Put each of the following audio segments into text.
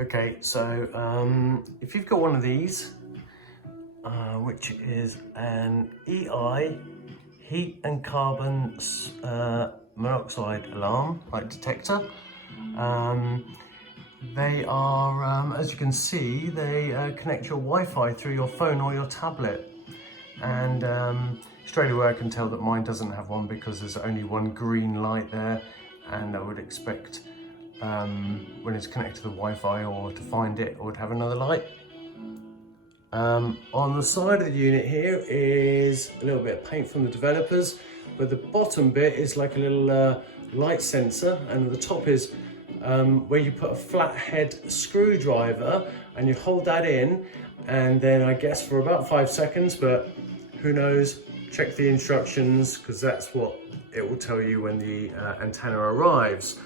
Okay, so if you've got one of these, which is an EI, heat and carbon monoxide alarm, like detector, they are, as you can see, they connect your Wi-Fi through your phone or your tablet. And straight away I can tell that mine doesn't have one because there's only one green light there, and I would expect when it's connected to the Wi-Fi or to find it, or to have another light. On the side of the unit here is a little bit of paint from the developers, but the bottom bit is like a little light sensor, and the top is where you put a flathead screwdriver and you hold that in, and then I guess for about 5 seconds, but who knows, check the instructions because that's what it will tell you when the antenna arrives.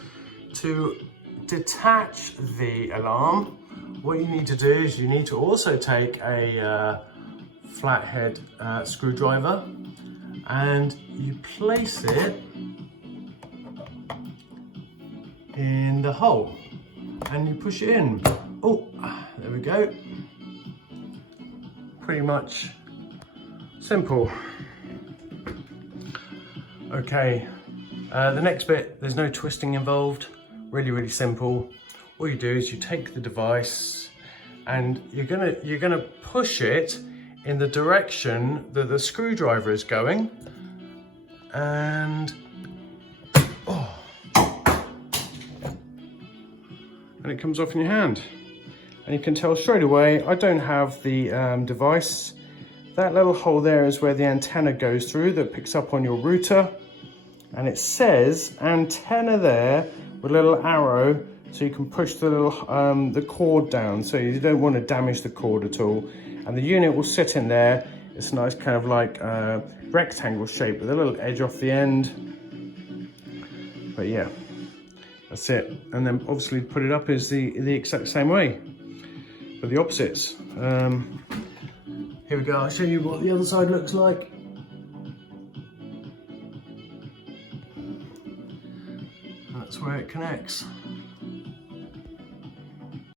To detach the alarm, what you need to do is you need to also take a flathead screwdriver and you place it in the hole and you push it in. Oh, there we go. Pretty much simple. Okay, the next bit, there's no twisting involved. Really simple. All you do is you take the device and you're gonna push it in the direction that the screwdriver is going, and it comes off in your hand. And you can tell straight away, I don't have the device. That little hole there is where the antenna goes through that picks up on your router. And it says antenna there with a little arrow, so you can push the little the cord down, so you don't want to damage the cord at all. And the unit will sit in there. It's a nice kind of like rectangle shape with a little edge off the end. But yeah, that's it. And then obviously put it up is the exact same way, but the opposites. Here we go, I'll show you what the other side looks like. That's where it connects.